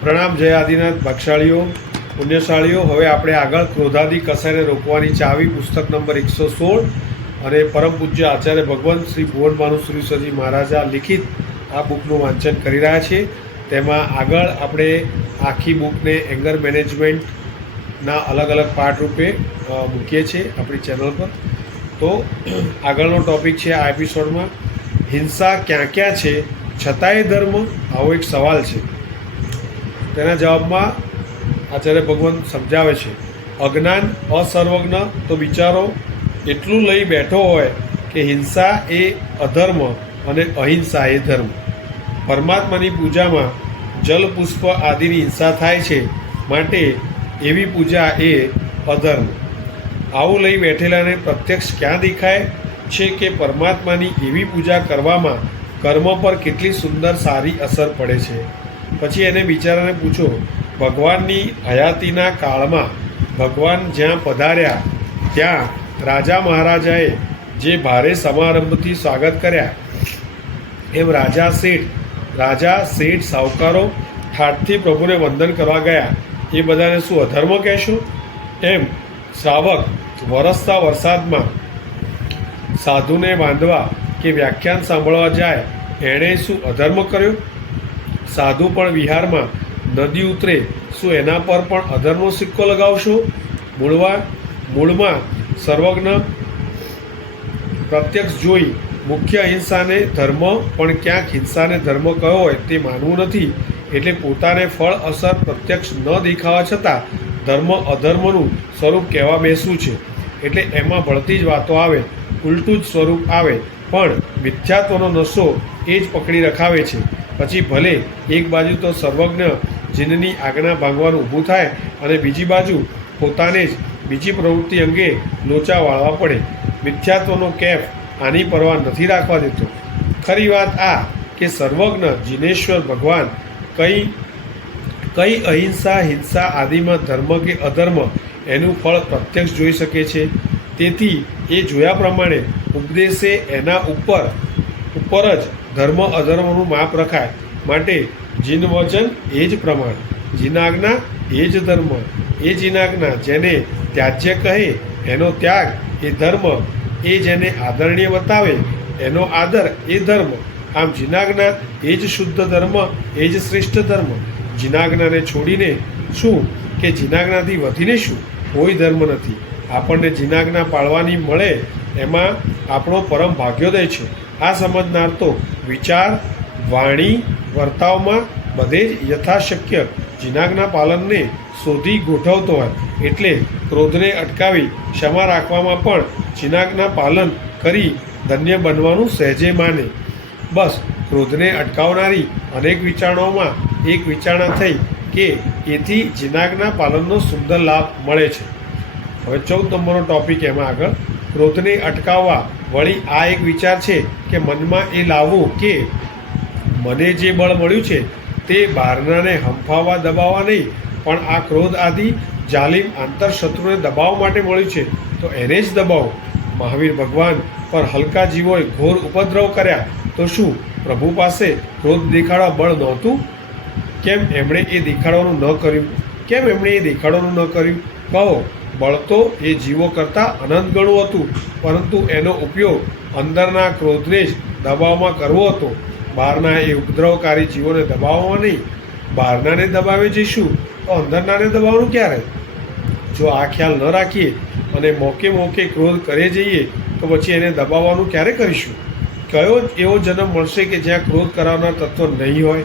પ્રણામ જય આદિનાથ ભાગશાળીઓ પુણ્યશાળીઓ। હવે આપણે આગળ ક્રોધાદી કસાયને રોકવાની ચાવી પુસ્તક નંબર 116 અને પરમ પૂજ્ય આચાર્ય ભગવાન શ્રી ભુવન ભાનુશ્રીજી મહારાજા લિખિત આ બુકનું વાંચન કરી રહ્યા છીએ। તેમાં આગળ આપણે આખી બુકને એંગર મેનેજમેન્ટના અલગ અલગ પાર્ટ રૂપે મૂકીએ છીએ આપણી ચેનલ પર। તો આગળનો ટૉપિક છે આ એપિસોડમાં હિંસા ક્યાં ક્યાં છે છતાંય ધર્મ, આવો એક સવાલ છે। તેના જવાબમાં આચાર્ય ભગવાન સમજાવે છે, અજ્ઞાન અસર્વજ્ઞ તો બિચારો એટલું લઈ બેઠો હોય કે હિંસા એ અધર્મ અને અહિંસા એ ધર્મ। પરમાત્માની પૂજામાં જલ પુષ્પ આદિની હિંસા થાય છે, માટે એવી પૂજા એ અધર્મ। આવું લઈ બેઠેલાને પ્રત્યક્ષ ક્યાં દેખાય છે કે પરમાત્માની એવી પૂજા કરવામાં કર્મ પર કેટલી સુંદર સારી અસર પડે છે। પછી એને બિચારાને પૂછો, ભગવાનની હયાતીના કાળમાં ભગવાન જ્યાં પધાર્યા ત્યાં રાજા મહારાજાએ જે ભારે સમારંભથી સ્વાગત કર્યા, એમ રાજા શેઠ સાવકારો ઠાઠથી પ્રભુને વંદન કરવા ગયા, એ બધાને શું અધર્મ કહેશો? એમ શ્રાવક વરસતા વરસાદમાં સાધુને બાંધવા કે વ્યાખ્યાન સાંભળવા જાય, એણે શું અધર્મ કર્યો? સાધુ પણ વિહારમાં નદી ઉતરે, શું એના પર પણ અધર્મનો સિક્કો લગાવશો? મૂળમાં સર્વજ્ઞ પ્રત્યક્ષ જોઈ મુખ્ય અહિંસાને ધર્મ પણ ક્યાંક હિંસાને ધર્મ કયો હોય તે માનવું નથી। એટલે પોતાને ફળ અસર પ્રત્યક્ષ ન દેખાવા છતાં ધર્મ અધર્મનું સ્વરૂપ કહેવા બેસવું છે। એટલે એમાં ભળતી જ વાતો આવે, ઉલટું જ સ્વરૂપ આવે, પણ મિથ્યાત્વનો નશો એ જ પકડી રખાવે છે। પછી ભલે એક બાજુ તો સર્વજ્ઞ જીનની આજ્ઞા ભાંગવાનું ઊભું થાય અને બીજી બાજુ પોતાને જ બીજી પ્રવૃત્તિ અંગે લોચા વાળવા પડે। મિથ્યાત્વનો કેફ આની પરવા નથી રાખવા દેતો। ખરી વાત આ કે સર્વજ્ઞ જીનેશ્વર ભગવાન કઈ અહિંસા હિંસા આદિમાં ધર્મ કે અધર્મ એનું ફળ પ્રત્યક્ષ જોઈ શકે છે। તેથી એ જોયા પ્રમાણે ઉપદેશે એના ઉપર જ ધર્મ અધર્મનું માપ રખાય। માટે જીન વચન એ જ પ્રમાણ, જીનાજ્ઞા એ જ ધર્મ, એ જીનાજ્ઞા જેને ત્યાજ્ય કહે એનો ત્યાગ એ ધર્મ, એ જેને આદરણીય બતાવે એનો આદર એ ધર્મ। આમ જીનાજ્ઞા એ જ શુદ્ધ ધર્મ, એ જ શ્રેષ્ઠ ધર્મ। જીનાજ્ઞાને છોડીને શું કે જીનાજ્ઞાથી વધીને શું કોઈ ધર્મ નથી। આપણને જીનાજ્ઞા પાળવાની મળે એમાં આપણો પરમ ભાગ્યોદય છે। આ સમજનાર તો વિચાર, વાણી, વર્તાવમાં બધે જ યથાશક્ય જીનાજ્ઞા પાલનને શોધી ગોઠવતો હોય। એટલે ક્રોધને અટકાવી ક્ષમા રાખવામાં પણ જીનાજ્ઞા પાલન કરી ધન્ય બનવાનું સહેજે માને। બસ ક્રોધને અટકાવનારી અનેક વિચારણાઓમાં એક વિચારણા થઈ કે એથી જીનાજ્ઞા પાલનનો સુંદર લાભ મળે છે। હવે 14 નંબરનો ટૉપિક એમાં આગળ ક્રોધને અટકાવવા વળી આ એક વિચાર છે કે મનમાં એ લાવવું કે મને જે બળ મળ્યું છે તે બહારનાને હંફાવવા દબાવવા નહીં, પણ આ ક્રોધ આદિ જાલિમ આંતરશત્રુને દબાવવા માટે મળ્યું છે તો એને જ દબાવો। મહાવીર ભગવાન પર હલકા જીવોએ ઘોર ઉપદ્રવ કર્યા, તો શું પ્રભુ પાસે ક્રોધ દેખાડવા બળ નહોતું? કેમ એમણે એ દેખાડવાનું ન કર્યું? કહો, બળ તો એ જીવો કરતાં અનંત ગણું હતું, પરંતુ એનો ઉપયોગ અંદરના ક્રોધને જ દબાવવામાં કરવો હતો, બહારના એ ઉપદ્રવકારી જીવોને દબાવવામાં નહીં। બહારનાને દબાવી જઈશું તો અંદરનાને દબાવવાનું ક્યારે? જો આ ખ્યાલ ન રાખીએ અને મોકે ક્રોધ કરે જઈએ તો પછી એને દબાવવાનું ક્યારે કરીશું? કયો એવો જન્મ મળશે કે જ્યાં ક્રોધ કરાવનાર તત્વ નહીં હોય?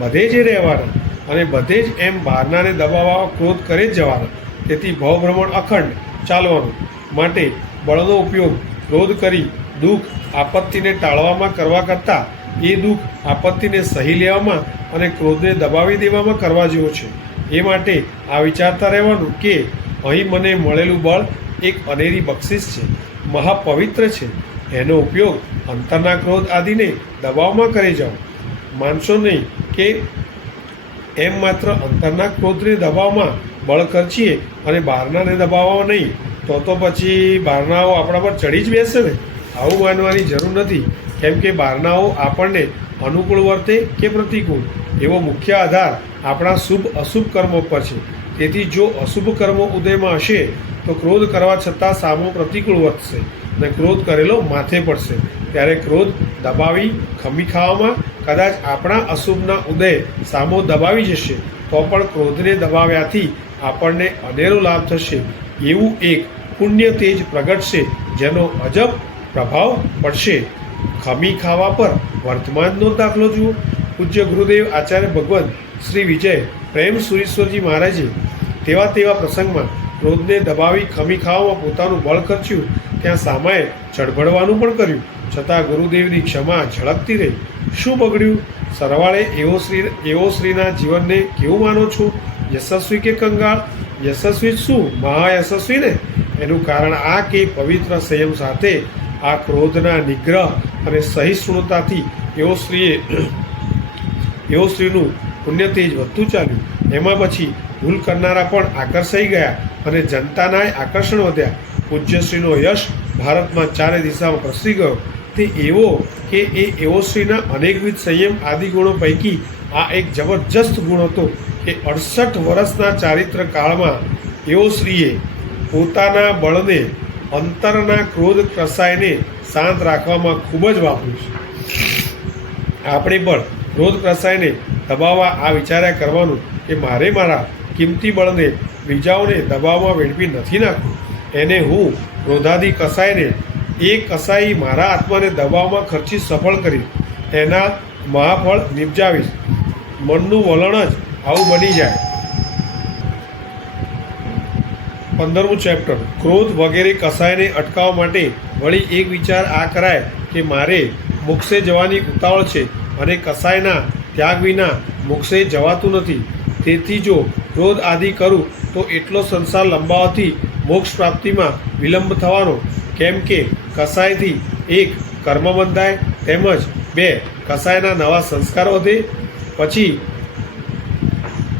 બધે જ રહેવાના અને બધે જ એમ બહારનાને દબાવવા ક્રોધ કરે જ જવાના। તેથી ભવભ્રમણ અખંડ ચાલવાનું। માટે બળનો ઉપયોગ ક્રોધ કરી દુઃખ આપત્તિને ટાળવામાં કરવા કરતાં એ દુઃખ આપત્તિને સહી લેવામાં અને ક્રોધને દબાવી દેવામાં કરવા જેવો છે। એ માટે આ વિચારતા રહેવાનું કે અહીં મને મળેલું બળ એક અનેરી બક્ષિસ છે, મહાપવિત્ર છે, એનો ઉપયોગ અંતરના ક્રોધ આદિને દબાવવામાં કરી જાઓ। માનશો નહીં કે એમ માત્ર અંતરના ક્રોધને દબાવવામાં બળ ખર્ચીએ અને બહારનાને દબાવવામાં નહીં, તો પછી બહારનાઓ આપણા પર ચડી જ બેસે ને? આવું માનવાની જરૂર નથી। કેમ કે બહારનાઓ આપણને અનુકૂળ વર્તે કે પ્રતિકૂળ એવો મુખ્ય આધાર આપણા શુભ અશુભ કર્મો પર છે. તેથી જો અશુભ કર્મો ઉદયમાં હશે તો ક્રોધ કરવા છતાં સામો પ્રતિકૂળ વધશે અને ક્રોધ કરેલો માથે પડશે. ત્યારે ક્રોધ દબાવી ખમી ખાવામાં કદાચ આપણા અશુભના ઉદય સામો દબાવી જશે તો પણ ક્રોધને દબાવ્યાથી આપણને અનેરો લાભ થશે. એવું એક પુણ્ય તેજ પ્રગટશે જેનો અજબ પ્રભાવ પડશે. ખમી ખાવા પર વર્તમાનનો દાખલો જુઓ. પૂજ્ય ગુરુદેવ આચાર્ય ભગવાન શ્રી વિજય પ્રેમ સુરીશ્વરજી મહારાજે તેવા પ્રસંગમાં ક્રોધને દબાવી ખમી ખાવામાં પોતાનું બળ ખર્ચ્યું. ત્યાં સામાએ ચડબડવાનું પણ કર્યું, છતાં ગુરુદેવની ક્ષમા ઝળકતી રહી. શું બગડ્યું? સરવાળે એવો શ્રીના જીવનને કેવું માનો છો? યશસ્વી કે કંગાળ? યશસ્વી શું, મહાયશસ્વી ને? એનું કારણ આ કે પવિત્ર સંયમ સાથે આ ક્રોધના નિગ્રહ અને સહિષ્ણુતાથી એવો શ્રીનું પુણ્ય તેજ વધતું ચાલ્યું. એમાં પછી ભૂલ કરનારા પણ આકર્ષાઈ ગયા અને જનતાનાય આકર્ષણ વધ્યા. પૂજ્યશ્રીનો યશ ભારતમાં ચારે દિશામાં પ્રસરી ગયો. તે એવો કે એવો શ્રીના અનેકવિધ સંયમ આદિ ગુણો પૈકી આ એક જબરજસ્ત ગુણ હતો કે 68 વર્ષના ચારિત્ર કાળમાં એવો શ્રીએ પોતાના બળને અંતરના ક્રોધ કસાયને શાંત રાખવામાં ખૂબ જ વાપર્યું છે. આપણે પણ ક્રોધ કસાયને દબાવવા આ વિચાર્યા કરવાનું કે મારે મારા કિંમતી બળને બીજાઓને દબાવમાં વેડફી નથી નાખવું. એને હું ક્રોધાદી કસાયને એ કસાઈ મારા આત્માને દબાવમાં ખર્ચી સફળ કરી એના મહાફળ નિપજાવીશ. મનનું વલણ જ આવું બની જાય. 15મું ચેપ્ટર. ક્રોધ વગેરે કસાયને અટકાવવા માટે વળી એક વિચાર આ કરાય કે મારે મોક્ષે જવાની ઉતાવળ છે અને કસાયના ત્યાગ વિના મોક્ષે જવાતું નથી. તેથી જો ક્રોધ આદિ કરું તો એટલો સંસાર લંબાવવાથી મોક્ષ પ્રાપ્તિમાં વિલંબ થવાનો. કેમ કે કસાયથી 1 કર્મ બંધાય, તેમજ 2 કસાયના નવા સંસ્કાર વધે. પછી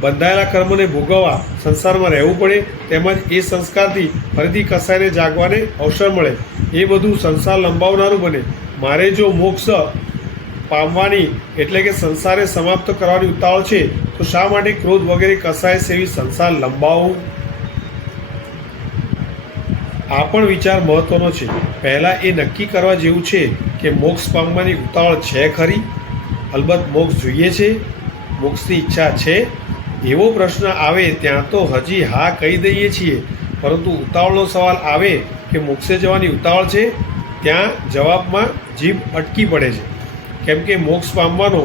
બંધાયેલા કર્મને ભોગવવા સંસારમાં રહેવું પડે, તેમજ એ સંસ્કારથી ફરીથી કસાયને જાગવાને અવસર મળે. એ બધું સંસાર લંબાવનારું બને. મારે જો મોક્ષ પામવાની એટલે કે સંસારે સમાપ્ત કરવાની ઉતાવળ છે તો શા માટે ક્રોધ વગેરે કસાય સેવી સંસાર લંબાવવું? આ પણ વિચાર મહત્વનો છે. પહેલાં એ નક્કી કરવા જેવું છે કે મોક્ષ પામવાની ઉતાવળ છે ખરી? અલબત્ત મોક્ષ જોઈએ છે, મોક્ષની ઈચ્છા છે. એવો પ્રશ્ન આવે ત્યાં તો હજી હા કહી દઈએ છીએ, પરંતુ ઉતાવળનો સવાલ આવે કે મોક્ષે જવાની ઉતાવળ છે, ત્યાં જવાબમાં જીભ અટકી પડે છે. કેમ કે મોક્ષ પામવાનો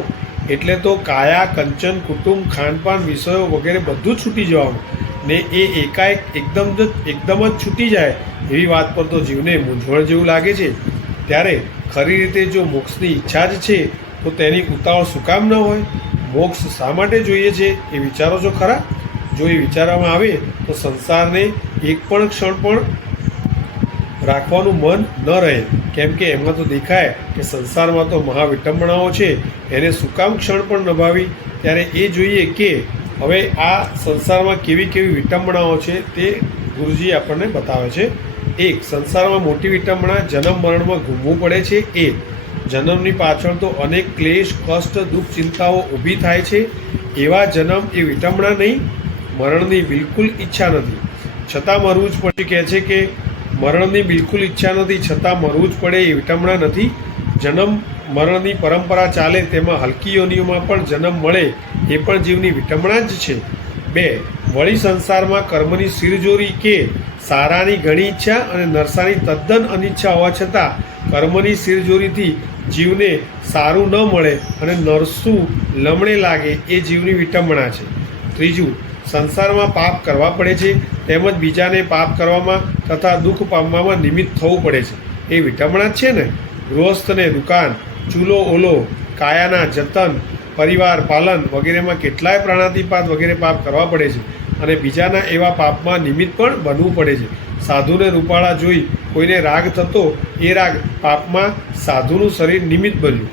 એટલે તો કાયા કંચન કુટુંબ ખાનપાન વિષયો વગેરે બધું જ છૂટી જવાનું ને એ એકાએક એકદમ જ છૂટી જાય એવી વાત પર તો જીવને મૂંઝવણ જેવું લાગે છે. ત્યારે ખરી રીતે જો મોક્ષની ઈચ્છા જ છે તો તેની ઉતાવળ શું કામ ન હોય? મોક્ષ શા માટે જોઈએ છે એ વિચારો છો ખરા? જો એ વિચારવામાં આવે તો સંસારને એક પણ ક્ષણ પણ રાખવાનું મન ન રહે. કેમ કે એમાં તો દેખાય કે સંસારમાં તો મહાવિટંબણાઓ છે, એને શું કામ ક્ષણ પણ નભાવી? ત્યારે એ જોઈએ કે હવે આ સંસારમાં કેવી કેવી વિટંબણાઓ છે તે ગુરુજી આપણને બતાવે છે. 1. સંસારમાં મોટી વિટંબણા જન્મ મરણમાં ઘૂમવું પડે છે. જન્મની પાછળ તો અનેક ક્લેશ કષ્ટ દુઃખ ચિંતાઓ ઊભી થાય છે. એવા જન્મ એ વિટંબણા નહીં. મરણની બિલકુલ ઈચ્છા નથી છતાં મરવું જ પડે. કહે છે કે મરણની બિલકુલ ઈચ્છા નથી છતાં મરવું જ પડે એ વિટંબણા નથી. જન્મ મરણની પરંપરા ચાલે તેમાં હલકી યોનિઓમાં પણ જન્મ મળે એ પણ જીવની વિટંબણા જ છે. 2. વળી સંસારમાં કર્મની શિરજોરી કે સારાની ઘણી ઈચ્છા અને નરસાની તદ્દન અનિચ્છા હોવા છતાં કર્મની શિરજોરીથી જીવને સારું ન મળે અને નરસું લમણે લાગે એ જીવની વિટંબણા છે. 3. સંસારમાં પાપ કરવા પડે છે તેમજ બીજાને પાપ કરવામાં તથા દુઃખ પામવામાં નિમિત્ત થવું પડે છે એ વિટંબણા જ છે ને. ગૃહસ્થને દુકાન, ચૂલો ઓલો, કાયાના જતન, પરિવાર પાલન વગેરેમાં કેટલાય પ્રાણાતિપાત વગેરે પાપ કરવા પડે છે અને બીજાના એવા પાપમાં નિમિત્ત પણ બનવું પડે છે. સાધુને રૂપાળા જોઈ કોઈને રાગ થતો એ રાગ પાપમાં સાધુનું શરીર નિમિત્ત બન્યું.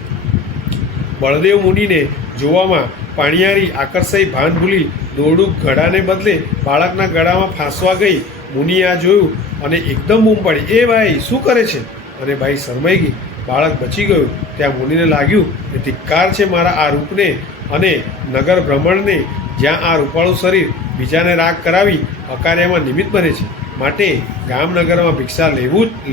બળદેવ મુનિને જોવામાં પાણિયારી આકર્ષાઈ ભાન ભૂલી દોરડું ગળાને બદલે બાળકના ગળામાં ફાંસવા ગઈ. મુનિએ આ જોયું અને એકદમ બૂમ પાડી, એ ભાઈ શું કરે છે? અને બાઈ શરમાઈ ગઈ. બાળક બચી ગયું. ત્યાં મુનિને લાગ્યું કે ધિક્કાર છે મારા આ રૂપને અને નગર ભ્રમણને જ્યાં આ રૂપાળું શરીર બીજાને રાગ કરાવી અકાર્યમાં નિમિત્ત બને છે. માટે ગામનગરમાં ભિક્ષા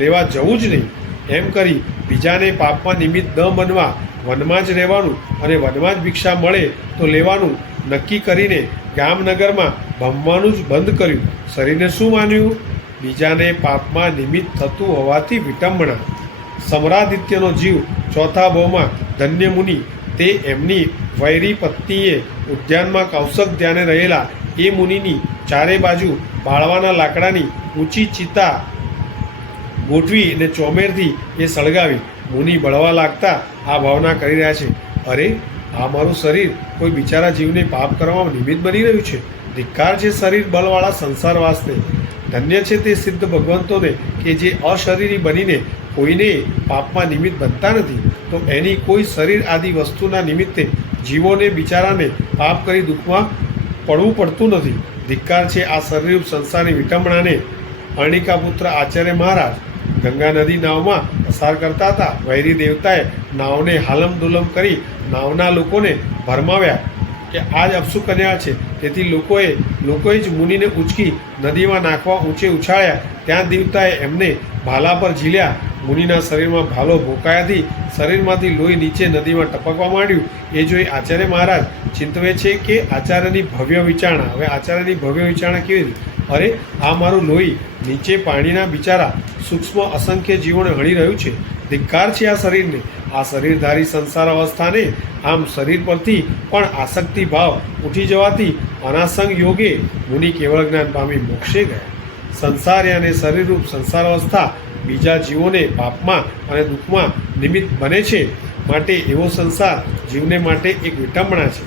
લેવા જવું જ નહીં. એમ કરી બીજાને પાપમાં નિમિત્ત ન બનવા વનમાં જ રહેવાનું અને વનમાં જ ભિક્ષા મળે તો લેવાનું નક્કી કરીને ગામનગરમાં ભમવાનું જ બંધ કર્યું. શરીરને શું માન્યું? બીજાને પાપમાં નિમિત્ત થતું હોવાથી વિટંબણા. સમરાદિત્યનો જીવ ચોથા ભાવમાં ધન્ય મુનિ તે એમની વૈરી પત્નીએ ઉદ્યાનમાં કૌશક ધ્યાને રહેલા એ મુનિની ચારે બાજુ બાળવાના લાકડાની ઊંચી ચિતા ગોઠવી અને ચોમેરથી એ સળગાવી. મુનિ બળવા લાગતા આ ભાવના કરી રહ્યા છે, અરે આ મારું શરીર કોઈ બિચારા જીવને પાપ કરવામાં નિમિત્ત બની રહ્યું છે. ધિક્કાર છે શરીર બળવાળા સંસારવાસને. ધન્ય છે તે સિદ્ધ ભગવંતોને કે જે અશરીરી બનીને કોઈને પાપમાં નિમિત્ત બનતા નથી. તો એની કોઈ શરીર આદિ વસ્તુના નિમિત્તે જીવોને બિચારાને પાપ કરી દુઃખમાં પડવું પડતું નથી. ધિક્કાર છે આ શરીરરૂપ સંસારની વિટંબણાને. અર્ણિકા પુત્ર આચાર્ય મહારાજ ગંગા નદી નાવમાં પસાર કરતા હતા. વૈરી દેવતાએ નાવને હાલમ ડોલમ કરી નાવના લોકોને ભરમાવ્યા કે આ જ અપસુ કન્યા છે. તેથી લોકોએ જ મુનિને ઉંચકી નદીમાં નાખવા ઊંચે ઉછાળ્યા. ત્યાં દેવતાએ એમને ભાલા પર ઝીલ્યા. મુનિના શરીરમાં ભાલો ભોકાયાથી શરીરમાંથી લોહી નીચે નદીમાં ટપકવા માંડ્યું. એ જોઈ આચાર્ય મહારાજ ચિંતવે છે કે આચાર્યની ભવ્ય વિચારણા. હવે આચાર્યની ભવ્ય વિચારણા કેવી રીતે? અરે આ મારું લોહી નીચે પાણીના બિચારા સૂક્ષ્મ અસંખ્ય જીવોને હણી રહ્યું છે. ધિક્કાર છે આ શરીરને. આ શરીરધારી સંસાર અવસ્થાને. આમ શરીર પરથી પણ આસક્તિ ભાવ ઉઠી જવાથી અનાસંગ યોગે મુનિ કેવળ જ્ઞાન પામી મોક્ષે ગયા. સંસાર અને શરીરરૂપ સંસાર અવસ્થા બીજા જીવોને પાપમાં અને દુઃખમાં નિમિત્ત બને છે. માટે એવો સંસાર જીવને માટે એક વિટંબણા છે.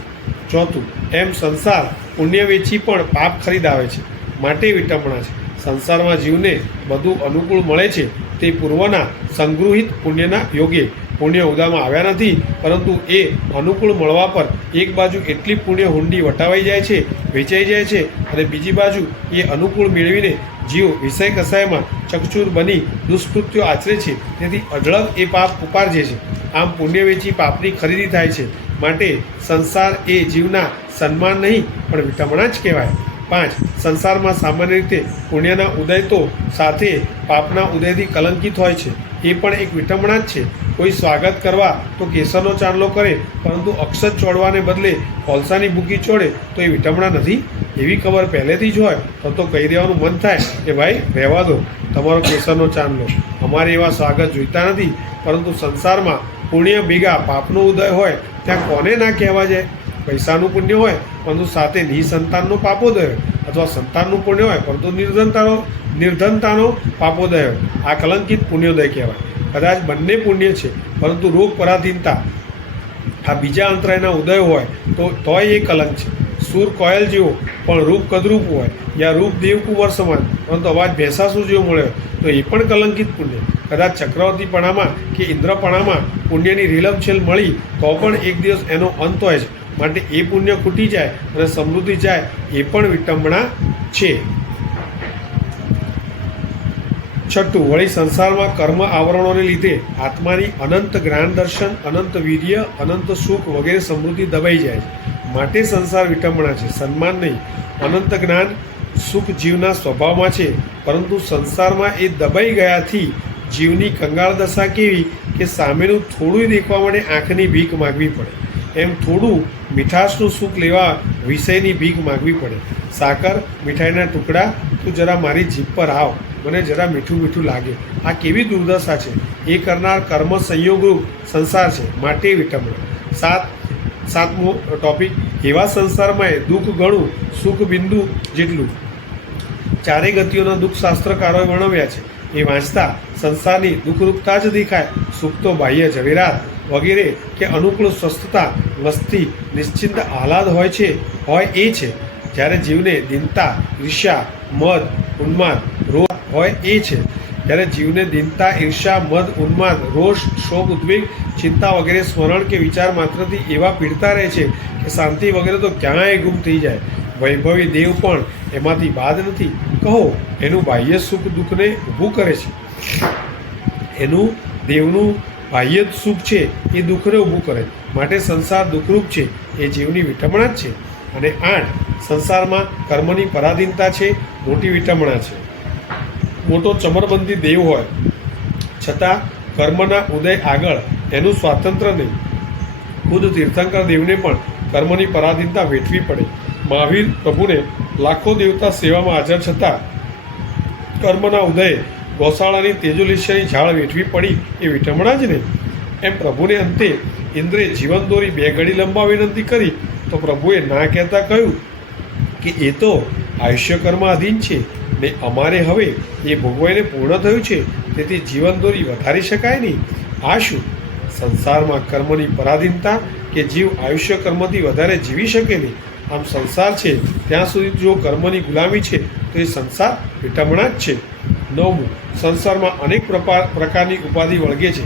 ચોથું, એમ સંસાર પુણ્ય વેચી પણ પાપ ખરીદાવે છે, માટે વિટંબણા છે. સંસારમાં જીવને બધું અનુકૂળ મળે છે તે પૂર્વના સંગૃહિત પુણ્યના યોગે. પુણ્ય ઉદામાં આવ્યા નથી, પરંતુ એ અનુકૂળ મળવા પર એક બાજુ એટલી પુણ્ય હુંડી વટાવાઈ જાય છે, વેચાઈ જાય છે, અને બીજી બાજુ એ અનુકૂળ મેળવીને જીવ વિષય કસાયમાં ચકચૂર બની દુષ્કૃત્યો આચરે છે. તેથી અઢળક એ પાપ ઉપાર્જે છે. આમ પુણ્ય વેચી પાપની ખરીદી થાય છે. માટે સંસાર એ જીવના સન્માન નહીં પણ વિટંબણા જ કહેવાય. 5. સંસારમાં સામાન્ય રીતે પુણ્યના ઉદય તો સાથે પાપના ઉદયથી કલંકિત હોય છે. એ પણ એક વિટંબણા જ છે. કોઈ સ્વાગત કરવા તો કેસરનો ચાંદલો કરે, પરંતુ અક્ષત ચોડવાને બદલે કોલસાની ભૂકી ચોડે તો એ વિટંબણા નથી? એવી ખબર પહેલેથી જ હોય તો કહી દેવાનું મન થાય કે ભાઈ રહેવા દો તમારો કેસરનો ચાંદલો, અમારે એવા સ્વાગત જોઈતા નથી. પરંતુ સંસારમાં પુણ્ય ભેગા પાપનો ઉદય હોય ત્યાં કોને ના કહેવા જાય? પૈસાનું પુણ્ય હોય પરંતુ સાથે નિસંતાનનો પાપોદય હોય, અથવા સંતાનનું પુણ્ય હોય પરંતુ નિર્ધનતાનો પાપોદય હોય. આ કલંકિત પુણ્યોદય કહેવાય. કદાચ બંને પુણ્ય છે, પરંતુ રોગ પરાધીનતા આ બીજા અંતરાયના ઉદય હોય તોય એ કલંક છે. સૂર કોયલ જેવો પણ રૂપ કદરૂપ હોય, યા રૂપ દેવકુંવર સમાન પરંતુ અવાજ ભેંસાસુર જેવો મળ્યો તો એ પણ કલંકિત પુણ્ય. કદાચ ચક્રવર્તીપણામાં કે ઇન્દ્રપણામાં પુણ્યની રીલમછેલ મળી તો પણ એક દિવસ એનો અંત હોય છે. માટે એ પુણ્ય ખૂટી જાય અને સમૃદ્ધિ જાય એ પણ વિટંબણા છે. 6. વળી સંસારમાં કર્મ આવરણોને લીધે આત્માની અનંત જ્ઞાન દર્શન, અનંત વીર્ય, અનંત સુખ વગેરે સમૃદ્ધિ દબાઈ જાય છે. માટે સંસાર વિટંબણા છે, સન્માન નહીં. અનંત જ્ઞાન સુખ જીવના સ્વભાવમાં છે, પરંતુ સંસારમાં એ દબાઈ ગયાથી જીવની કંગાળ દશા કેવી કે સામેનું થોડું દેખવા માટે આંખની ભીખ માગવી પડે. એમ થોડું મીઠાશનું સુખ લેવા વિષયની ભીખ માગવી પડે. સાકર, મીઠાઈના ટુકડા, તું જરા મારી જીભ પર આવ, મને જરા મીઠું મીઠું લાગે. આ કેવી દુર્દશા છે! એ કરનાર કર્મ સંયોગરૂપ સંસાર છે, માટે વિટંબણા. 7મો ટોપિક, એવા સંસારમાં દુઃખ ઘણું, સુખ બિંદુ જેટલું. ચારે ગતિઓના દુઃખ શાસ્ત્રકારોએ વર્ણવ્યા છે. એ વાંચતા સંસારની દુઃખરૂપતા જ દેખાય. સુખ તો બાહ્ય ઝવેરાત વગેરે કે અનુકૂળ સ્વસ્થતા, મસ્તી, નિશ્ચિંત આહલાદ હોય એ છે. જ્યારે જીવને દીનતા, ઈર્ષ્યા, મદ, ઉન્માદ, રોષ હોય એ છે. જ્યારે જીવને દીનતા, ઈર્ષ્યા, મદ, ઉન્માદ, રોષ, શોક, ઉદ્વેગ, ચિંતા વગેરે સ્મરણ કે વિચાર માત્રથી એવા પીડતા રહે છે કે શાંતિ વગેરે તો ક્યાંય ગુમ થઈ જાય. વૈભવી દેવ પણ એમાંથી બાદ નથી. કહો, એનું બાહ્ય સુખ દુઃખને ઊભું કરે છે. એનું દેવનું બાહ્ય સુખ છે એ દુઃખને ઊભું કરે. માટે સંસાર દુઃખરૂપ છે, એ જીવની વિટંબણા જ છે. અને 8, સંસારમાં કર્મની પરાધીનતા છે, મોટી વિટંબણા છે. મોટો ચમરબંધી દેવ હોય છતાં કર્મના ઉદય આગળ એનું સ્વાતંત્ર્ય નહીં. ખુદ તીર્થંકર દેવને પણ કર્મની પરાધીનતા વેઠવી પડે. મહાવીર પ્રભુને લાખો દેવતા સેવામાં હાજર છતાં કર્મના ઉદયે ગૌશાળાની તેજોલિષ્યની ઝાડ વેઠવી પડી, એ વિટંબણા જ નહીં. એમ પ્રભુને અંતે ઇન્દ્રે જીવન દોરી 2 ઘડી લંબા વિનંતી કરી તો પ્રભુએ ના કહેતા કહ્યું કે એ તો આયુષ્ય કર્મ અધીન છે ને અમારે હવે એ ભોગવાઈને પૂર્ણ થયું છે, તેથી જીવન દોરી વધારી શકાય નહીં. આ શું? સંસારમાં કર્મની પરાધીનતા કે જીવ આયુષ્ય કર્મથી વધારે જીવી શકે નહીં. આમ સંસાર છે ત્યાં સુધી જો કર્મની ગુલામી છે તો એ સંસાર વિટંબણા જ છે. 9, સંસારમાં અનેક પ્રકારની ઉપાધિ વળગે છે.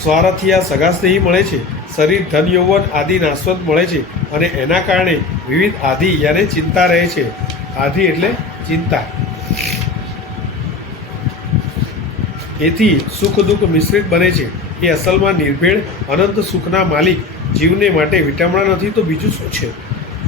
સ્વાર્થિયા સગા સ્નેહી મળે છે, શરીર ધન યૌવન આદિ નાશવંત મળે છે અને એના કારણે વિવિધ આધિ યાને ચિંતા રહે છે. આધિ એટલે ચિંતા. એથી સુખ દુઃખ મિશ્રિત બને છે. એ અસલમાં નિર્ભેળ અનંત સુખના માલિક જીવને માટે વિટંબણા નથી તો બીજું શું છે?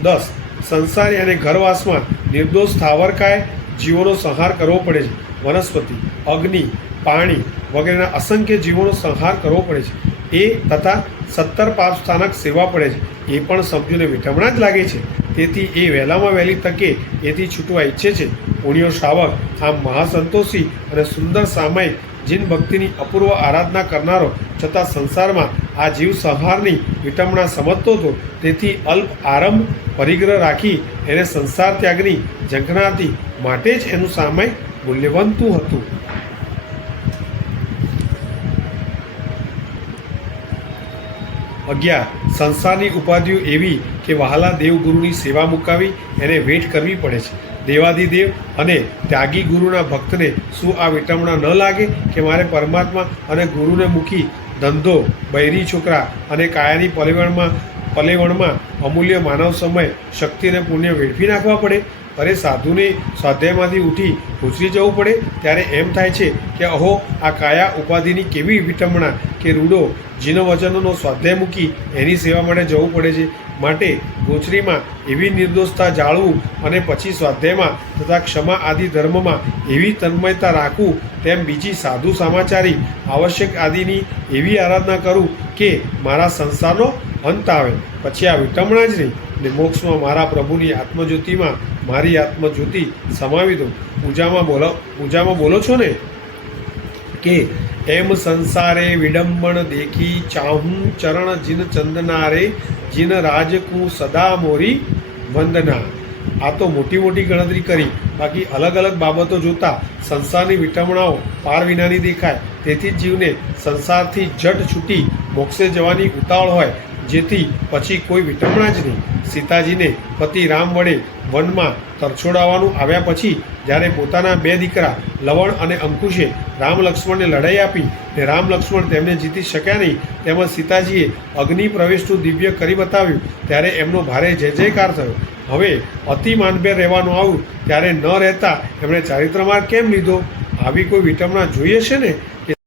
10, સંસાર અને ઘરવાસમાં નિર્દોષ સ્થાવરકાય જીવોનો સંહાર કરવો પડે છે. વનસ્પતિ, અગ્નિ, પાણી વગેરેના અસંખ્ય જીવોનો સંહાર કરવો પડે છે. એ તથા 17 પાપ સ્થાનક સેવા પડે છે. એ પણ સમજૂને વિટંબણા જ લાગે છે. તેથી એ વહેલામાં વહેલી તકે એથી છૂટવા ઈચ્છે છે. પુણ્યો શ્રાવક આમ મહાસંતોષી અને સુંદર સામાયિક જીન ભક્તિની અપૂર્વ આરાધના કરનારો છતાં સંસારમાં આ જીવ સંહારની વિટંબણા સમજતો હતો. તેથી અલ્પ આરંભ પરિગ્રહ રાખી એને સંસાર ત્યાગની ઝંખનાથી માટે જ એનું સામાયિક મૂલ્યવંતું હતું. અગિયાર, સંસારની ઉપાધિઓ એવી કે વહાલા દેવગુરુની સેવા મુકાવી એને વેઠ કરવી પડે છે. દેવાધિદેવ અને ત્યાગી ગુરુના ભક્તને શું આ વિટંબણા ન લાગે કે મારે પરમાત્મા અને ગુરુને મૂકી ધંધો, બૈરી છોકરા અને કાયાની પલેવણમાં અમૂલ્ય માનવ સમય, શક્તિને પુણ્ય વેડફી નાખવા પડે? અરે સાધુને સ્વાધ્યાયમાંથી ઉઠી ભૂસરી જવું પડે ત્યારે એમ થાય છે કે અહો આ કાયા ઉપાધિની કેવી વિટંબણા કે રૂડો જીનવચનોનો સ્વાધ્યાય મૂકી એની સેવા માટે જવું પડે છે. માટે ગોચરીમાં એવી નિર્દોષતા જાળવું અને પછી સ્વાધ્યાયમાં તથા ક્ષમા આદિ ધર્મમાં એવી તન્મયતા રાખવું, તેમ બીજી સાધુ સમાચારી આવશ્યક આદિની એવી આરાધના કરું કે મારા સંસારનો અંત આવે. પછી આ વિટંબણા જ નહીં ને મોક્ષમાં મારા પ્રભુની આત્મજ્યોતિમાં મારી આત્મજ્યોતિ સમાવી દો. પૂજામાં બોલો છો ને કે એમ સંસારે વિડંબણ દેખી ચાહું ચરણ જીન ચંદનારે જીન રાજકું સદા મોરી વંદના. આ તો મોટી મોટી ગણતરી કરી, બાકી અલગ અલગ બાબતો જોતા સંસારની વિટંબણાઓ પાર વિનાની દેખાય. તેથી જ જીવને સંસારથી જટ છૂટી મોક્ષે જવાની ઉતાવળ હોય, જેથી પછી કોઈ વિટંબણા જ નહીં. સીતાજીને પતિ રામ વડે વનમાં તરછોડાવવાનું આવ્યા પછી જ્યારે પોતાના 2 દીકરા લવણ અને અંકુશે રામ લક્ષ્મણને લડાઈ આપી ને રામ લક્ષ્મણ તેમને જીતી શક્યા નહીં, તેમજ સીતાજીએ અગ્નિ પ્રવેશનું દિવ્ય કરી બતાવ્યું ત્યારે એમનો ભારે જય જયકાર થયો. હવે અતિ માનભેર રહેવાનું આવ્યું ત્યારે ન રહેતા એમણે ચારિત્રમાર્ગ કેમ લીધો? આવી કોઈ વિટંબણા જોઈએ છે ને